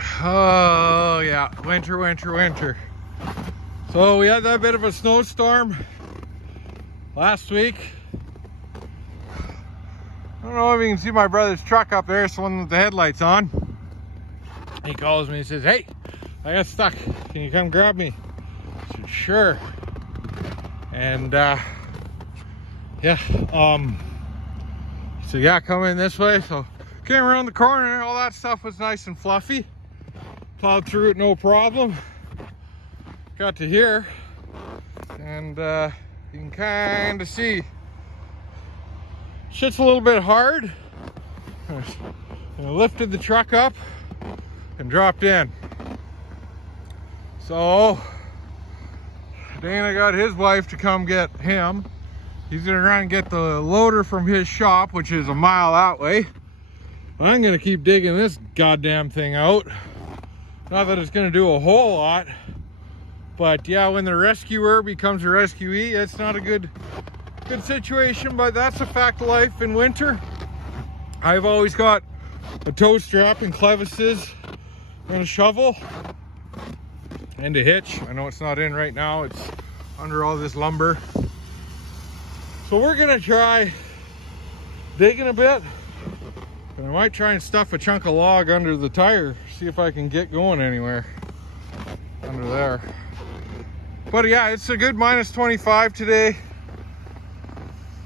Oh yeah, winter. So we had that bit of a snowstorm last week. I don't know if you can see my brother's truck up there. It's the one with the headlights on. He calls me and says, "Hey, I got stuck. Can you come grab me?" I said, "Sure." And he said, "Yeah, come in this way." So came around the corner, all that stuff was nice and fluffy. Plowed through it no problem. Got to here, and you can kind of see shit's a little bit hard. I lifted the truck up and dropped in. So Dana got his wife to come get him. He's gonna run and get the loader from his shop, which is a mile that way. I'm gonna keep digging this goddamn thing out. Not that it's gonna do a whole lot, but yeah, when the rescuer becomes a rescuee, it's not a good situation, but that's a fact of life in winter. I've always got a tow strap and clevises and a shovel and a hitch. I know it's not in right now, it's under all this lumber. So we're gonna try digging a bit, and I might try and stuff a chunk of log under the tire, see if I can get going anywhere under there. But yeah, it's a good minus 25 today.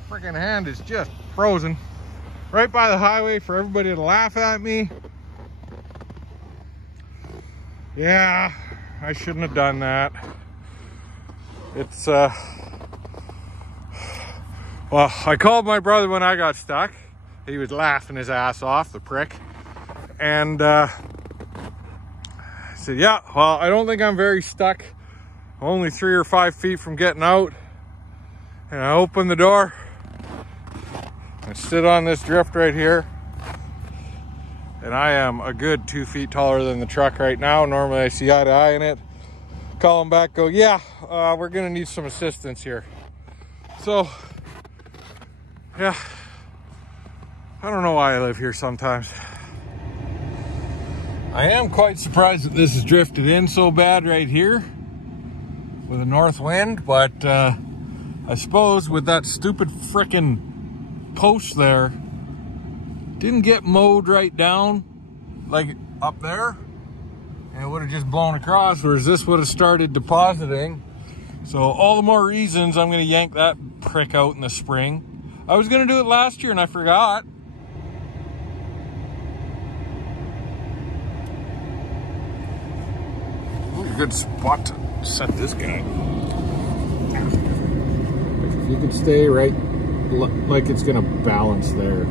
Freaking hand is just frozen right by the highway for everybody to laugh at me. Yeah, I shouldn't have done that. It's well, I called my brother when I got stuck. He was laughing his ass off, the prick. And I said, "Yeah, well, I don't think I'm very stuck. Only 3 or 5 feet from getting out." And I opened the door. I sit on this drift right here. And I am a good 2 feet taller than the truck right now. Normally I see eye to eye in it. Call him back, go, "Yeah, we're gonna need some assistance here." So, yeah. I don't know why I live here sometimes. I am quite surprised that this has drifted in so bad right here with a north wind, but I suppose with that stupid frickin' post there, didn't get mowed right down like up there, and it would have just blown across, whereas this would have started depositing. So all the more reasons I'm gonna yank that prick out in the spring. I was gonna do it last year and I forgot. Ooh, good spot to set this guy. If you could stay right like it's gonna balance there.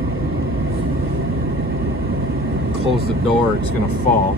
Close the door, it's gonna fall.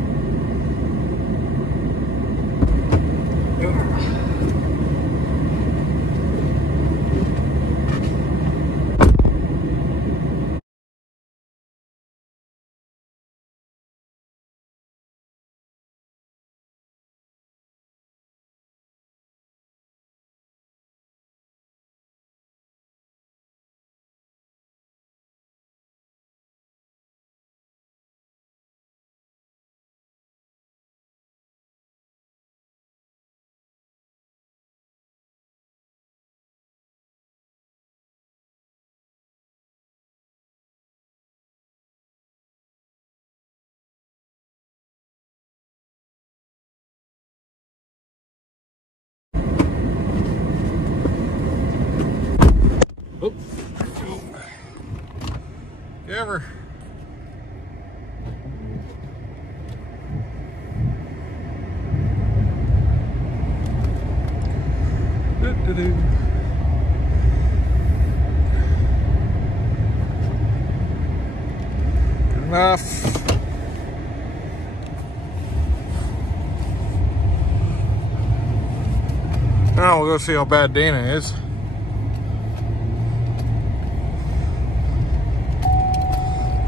Oh. Ever. Good enough. Now we'll go see how bad Dana is.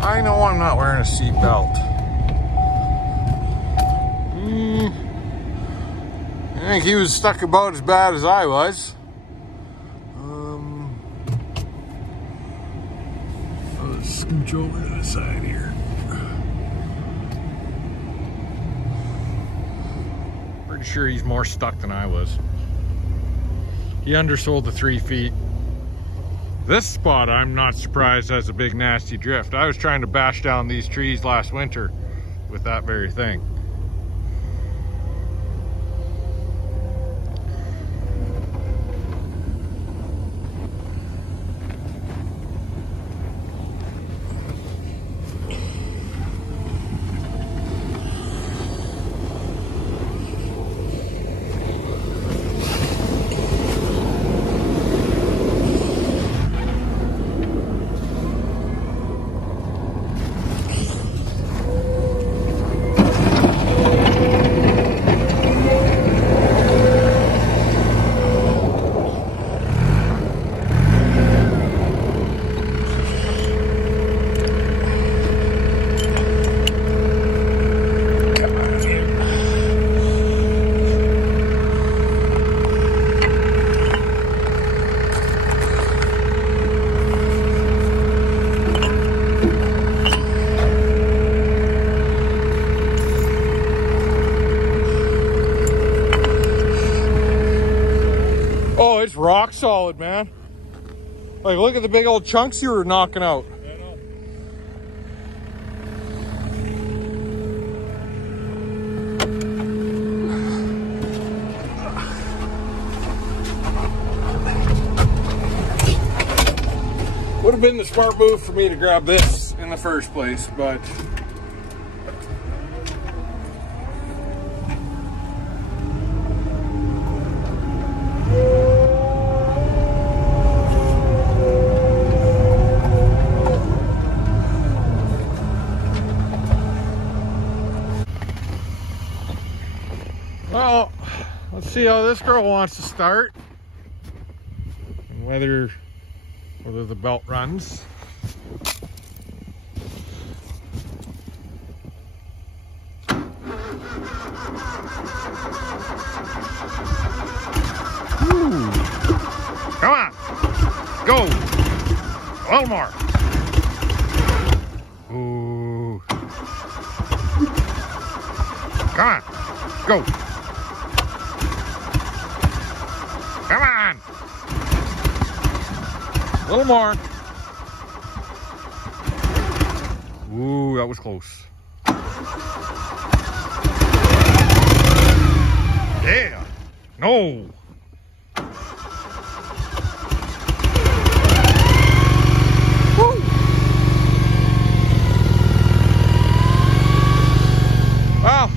I know I'm not wearing a seatbelt. I think he was stuck about as bad as I was. I'll scooch over to the side here. sure he's more stuck than I was. He undersold the 3 feet. This spot, I'm not surprised, has a big nasty drift. I was trying to bash down these trees last winter with that very thing. It's rock solid, man. Like, look at the big old chunks you were knocking out. I know. Would have been the smart move for me to grab this in the first place, but well, let's see how this girl wants to start and whether the belt runs. Ooh. Come on, go a little more. Ooh. Come on, go. Come on. A little more. Ooh, that was close. Yeah. No. Woo. Well,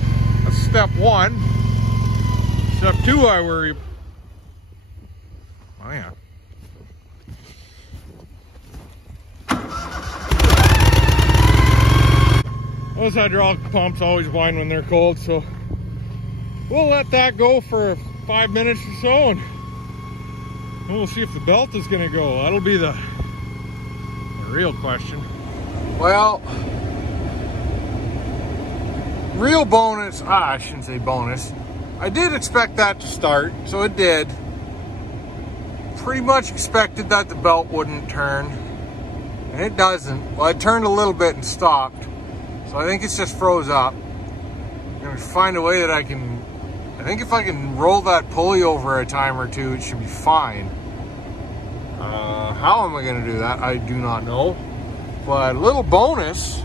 that's step one. Step two, I worry. Oh, yeah. Those hydraulic pumps always whine when they're cold, so we'll let that go for 5 minutes or so, and we'll see if the belt is going to go. That'll be the real question. Well, real bonus, I shouldn't say bonus. I did expect that to start, so it did. Pretty much expected that the belt wouldn't turn, and it doesn't. Well, it turned a little bit and stopped. So I think it's just froze up. I'm gonna find a way that I think if I can roll that pulley over a time or two, it should be fine. How am I gonna do that? I do not know. But a little bonus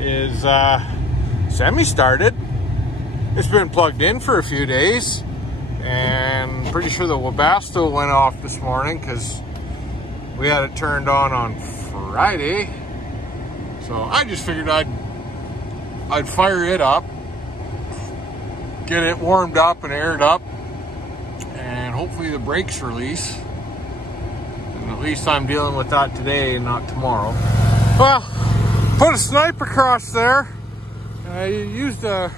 is semi-started. It's been plugged in for a few days, and pretty sure the Webasto went off this morning because we had it turned on Friday. So I just figured I'd fire it up, get it warmed up and aired up, and hopefully the brakes release. And at least I'm dealing with that today and not tomorrow. Well, put a snipe across there, and I used a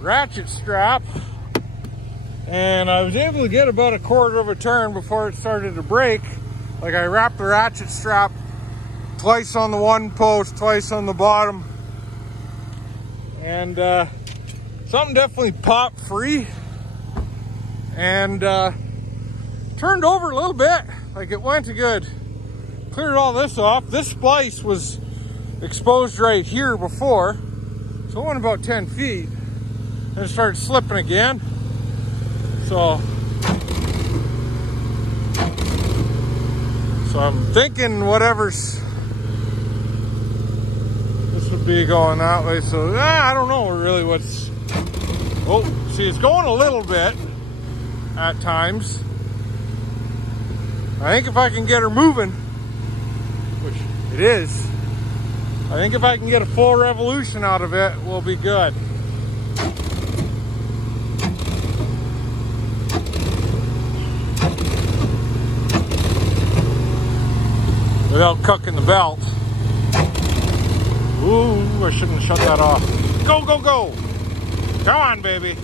ratchet strap, and I was able to get about 1/4 of a turn before it started to break. Like, I wrapped the ratchet strap twice on the one post, twice on the bottom, and something definitely popped free and turned over a little bit. Like, it went good. Cleared all this off. This splice was exposed right here before, so it went about 10 feet. and it started slipping again. So I'm thinking whatever's, this would be going that way. So I don't know really what's, oh, see, it's going a little bit at times. I think if I can get her moving, which it is, I think if I can get a full revolution out of it, we'll be good. Without cooking the belt. Ooh, I shouldn't have shut that off. Go, go, go. Come on, baby.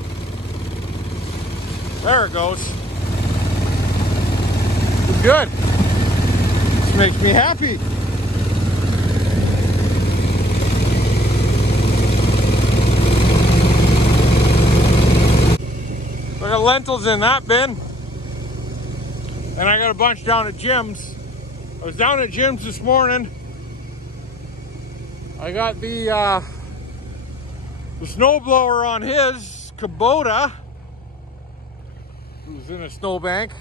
There it goes. It's good. This makes me happy. I got lentils in that bin. And I got a bunch down at Jim's. I was down at Jim's this morning. I got the snowblower on his Kubota, who's in a snowbank,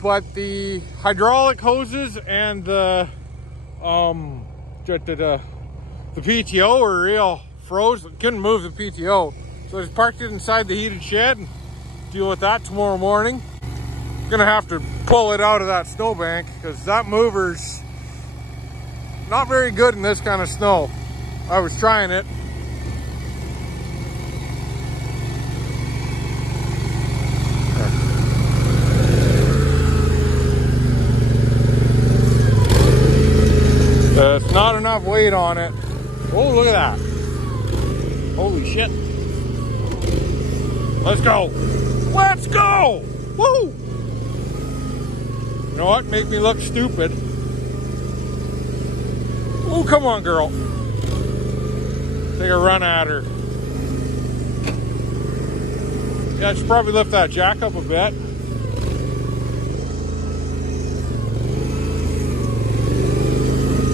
but the hydraulic hoses and the PTO were real froze. Couldn't move the PTO, so I just parked it inside the heated shed and deal with that tomorrow morning. Gonna have to pull it out of that snowbank because that mover's not very good in this kind of snow. I was trying it. There's not enough weight on it. Oh, look at that. Holy shit. Let's go. Let's go. Woo! You know what? Make me look stupid. Oh, come on, girl. Take a run at her. Yeah, I should probably lift that jack up a bit.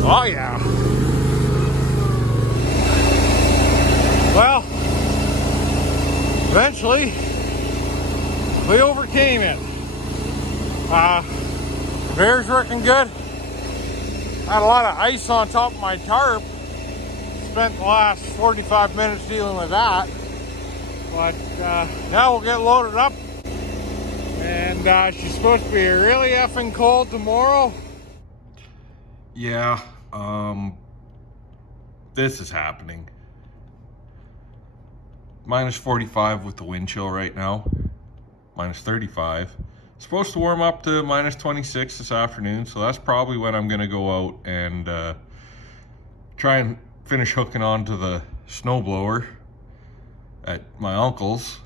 Oh, yeah. Well, eventually, we overcame it. Bear's working good. Had a lot of ice on top of my tarp. Spent the last 45 minutes dealing with that. But now we'll get loaded up. And she's supposed to be really effing cold tomorrow. Yeah, this is happening. Minus 45 with the wind chill right now. Minus 35. Supposed to warm up to minus 26 this afternoon, so that's probably when I'm gonna go out and try and finish hooking onto the snowblower at my uncle's.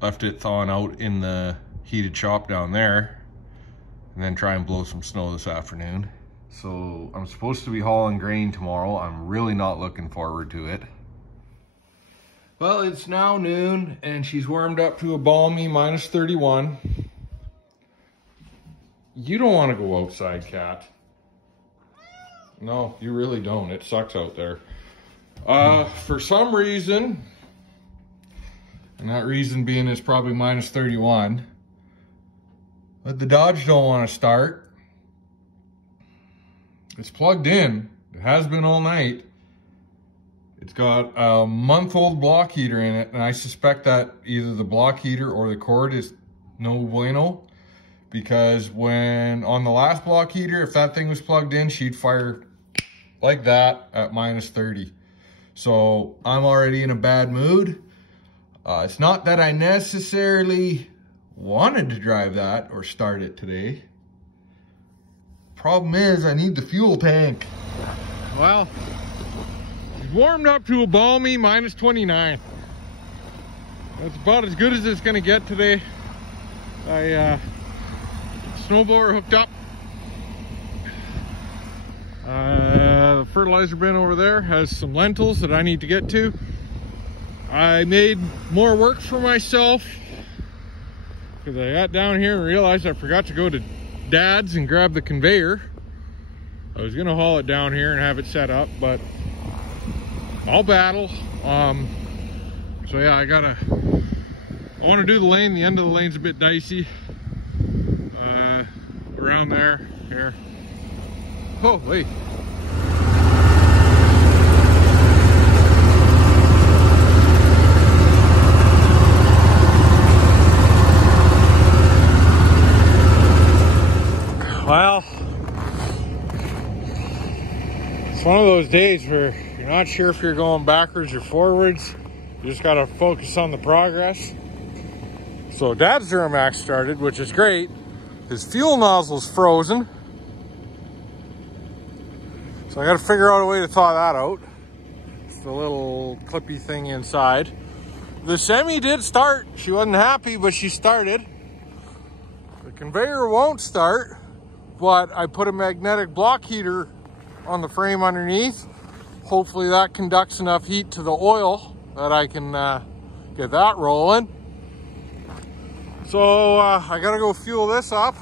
Left it thawing out in the heated shop down there, and then try and blow some snow this afternoon. So I'm supposed to be hauling grain tomorrow. I'm really not looking forward to it. Well, it's now noon, and she's warmed up to a balmy minus 31. You don't want to go outside, Cat. No, you really don't. It sucks out there. For some reason, and that reason being is probably minus 31, but the Dodge don't want to start. It's plugged in. It has been all night. It's got a month-old block heater in it, and I suspect that either the block heater or the cord is no bueno, because when on the last block heater, if that thing was plugged in, she'd fire like that at minus 30. So I'm already in a bad mood. It's not that I necessarily wanted to drive that or start it today. Problem is, I need the fuel tank. Well, it's warmed up to a balmy minus 29. That's about as good as it's gonna get today. I snowblower hooked up. The fertilizer bin over there has some lentils that I need to get to. I made more work for myself because I got down here and realized I forgot to go to Dad's and grab the conveyor. I was gonna haul it down here and have it set up, but I'll battle. So yeah, I want to do the lane. The end of the lane's a bit dicey. Around there, here. Oh, wait. Well, it's one of those days where you're not sure if you're going backwards or forwards. You just gotta focus on the progress. So Dad's Duramax started, which is great. His fuel nozzle's frozen. So I gotta figure out a way to thaw that out. It's the little clippy thing inside. The semi did start. She wasn't happy, but she started. The conveyor won't start, but I put a magnetic block heater on the frame underneath. Hopefully that conducts enough heat to the oil that I can get that rolling. So I gotta go fuel this up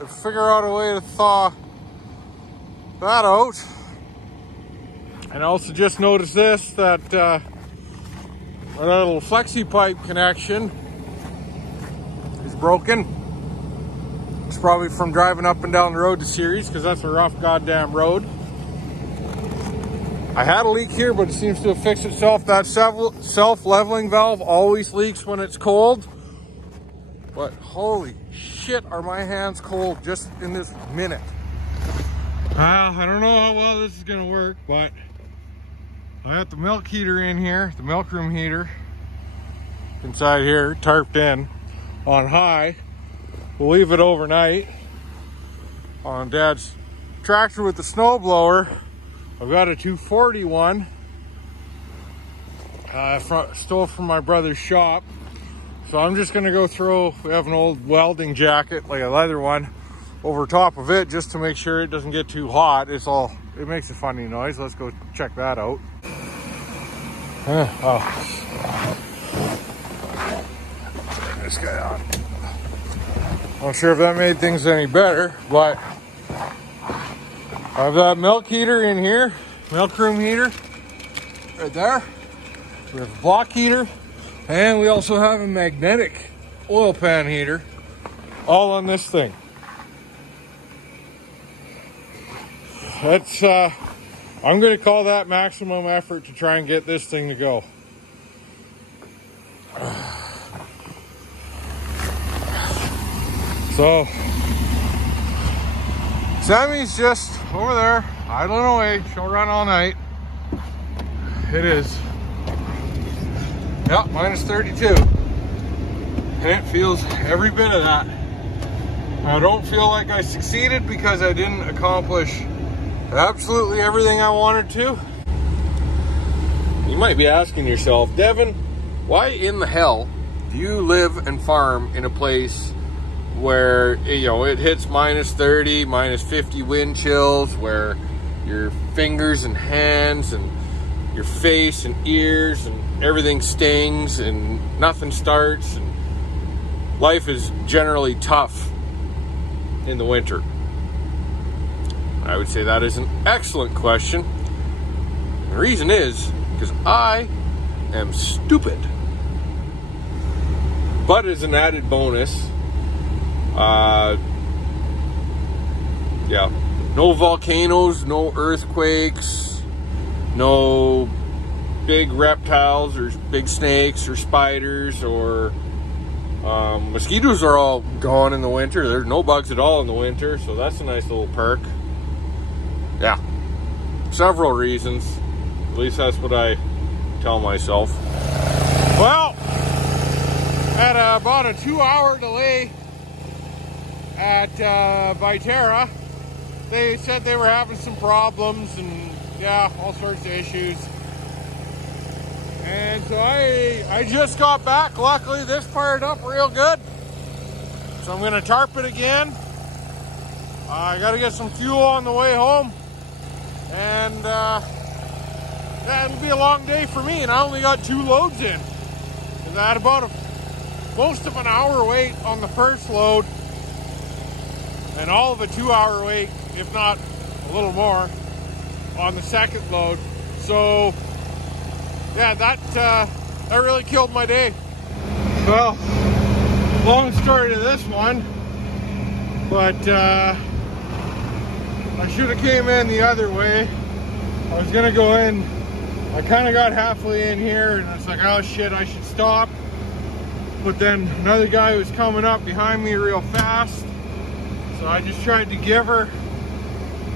and figure out a way to thaw that out. And also just noticed this, that my little flexi pipe connection is broken. It's probably from driving up and down the road to Ceres, because that's a rough goddamn road. I had a leak here, but it seems to have fixed itself. That self-leveling valve always leaks when it's cold. But holy shit, are my hands cold just in this minute. I don't know how well this is gonna work, but I got the milk heater in here, the milk room heater inside here, tarped in on high. We'll leave it overnight on Dad's tractor with the snow blower. I've got a 241 stole from my brother's shop. So I'm just gonna go throw, we have an old welding jacket, like a leather one, over top of it just to make sure it doesn't get too hot. It makes a funny noise. Let's go check that out. Turn this guy on. Not sure if that made things any better, but I have that milk heater in here, milk room heater, right there. We have a block heater, and we also have a magnetic oil pan heater, all on this thing. That's, I'm gonna call that maximum effort to try and get this thing to go. So, Sammy's just over there, idling away. She'll run all night. It is, yeah, minus 32. And it feels every bit of that. I don't feel like I succeeded because I didn't accomplish absolutely everything I wanted to. You might be asking yourself, Devin, why in the hell do you live and farm in a place where, you know, it hits minus 30, minus 50 wind chills, where your fingers and hands and your face and ears and everything stings and nothing starts, and life is generally tough in the winter? I would say that is an excellent question. The reason is because I am stupid. But as an added bonus, yeah, no volcanoes, no earthquakes, no big reptiles or big snakes or spiders, or mosquitoes are all gone in the winter. There's no bugs at all in the winter, so that's a nice little perk. Yeah, several reasons. At least that's what I tell myself. Well, at about a 2-hour delay at Viterra, they said they were having some problems and, yeah, all sorts of issues. And so I just got back. Luckily, this fired up real good. So I'm gonna tarp it again. I gotta get some fuel on the way home. And yeah, it'll be a long day for me, and I only got 2 loads in. And I had about most of an hour wait on the first load, and all of a 2-hour wait, if not a little more, on the second load. So yeah, that really killed my day. Well, long story to this one, but I should have came in the other way. I was gonna go in, I kind of got halfway in here and it's like, oh shit, I should stop. But then another guy was coming up behind me real fast, so I just tried to give her.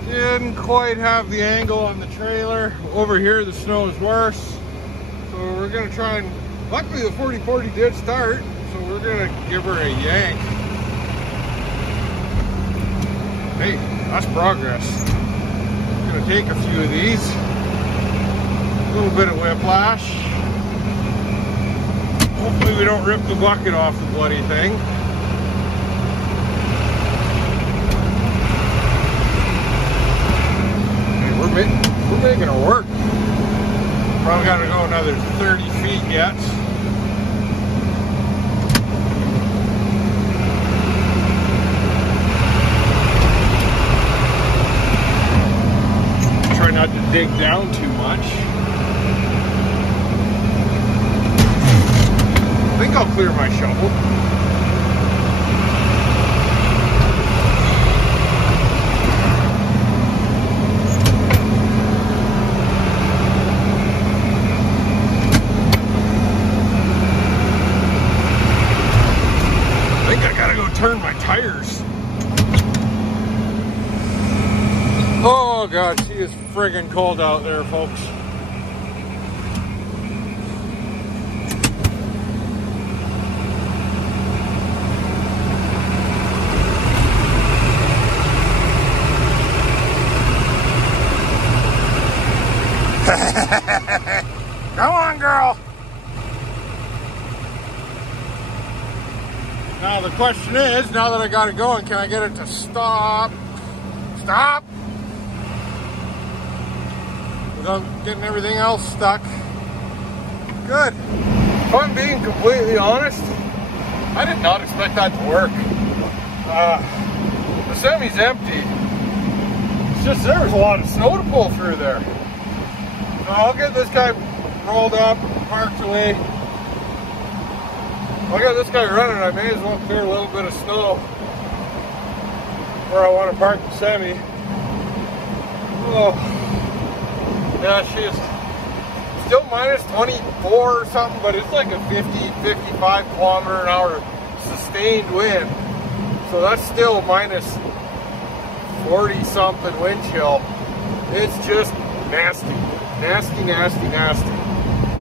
Didn't quite have the angle on the trailer. Over here the snow is worse, so we're gonna try and, luckily the 40-40 did start, so we're gonna give her a yank. Hey, that's progress. I'm gonna take a few of these. A little bit of whiplash. Hopefully we don't rip the bucket off the bloody thing. We're making it work. Probably gotta go another 30 feet yet. Try not to dig down too much. I think I'll clear my shovel. Turn my tires. Oh god, she is friggin' cold out there, folks. Come on, girl. Now the question is, now that I got it going, can I get it to stop? Stop! Without getting everything else stuck. Good. If I'm being completely honest, I did not expect that to work. The semi's empty. It's just there was a lot of snow to pull through there. So I'll get this guy rolled up, parked away. I got this guy running, I may as well clear a little bit of snow where I want to park the semi. Oh, yeah, she is still minus 24 or something, but it's like a 50-55 kilometer an hour sustained wind. So that's still minus 40 something wind chill. It's just nasty, nasty, nasty, nasty.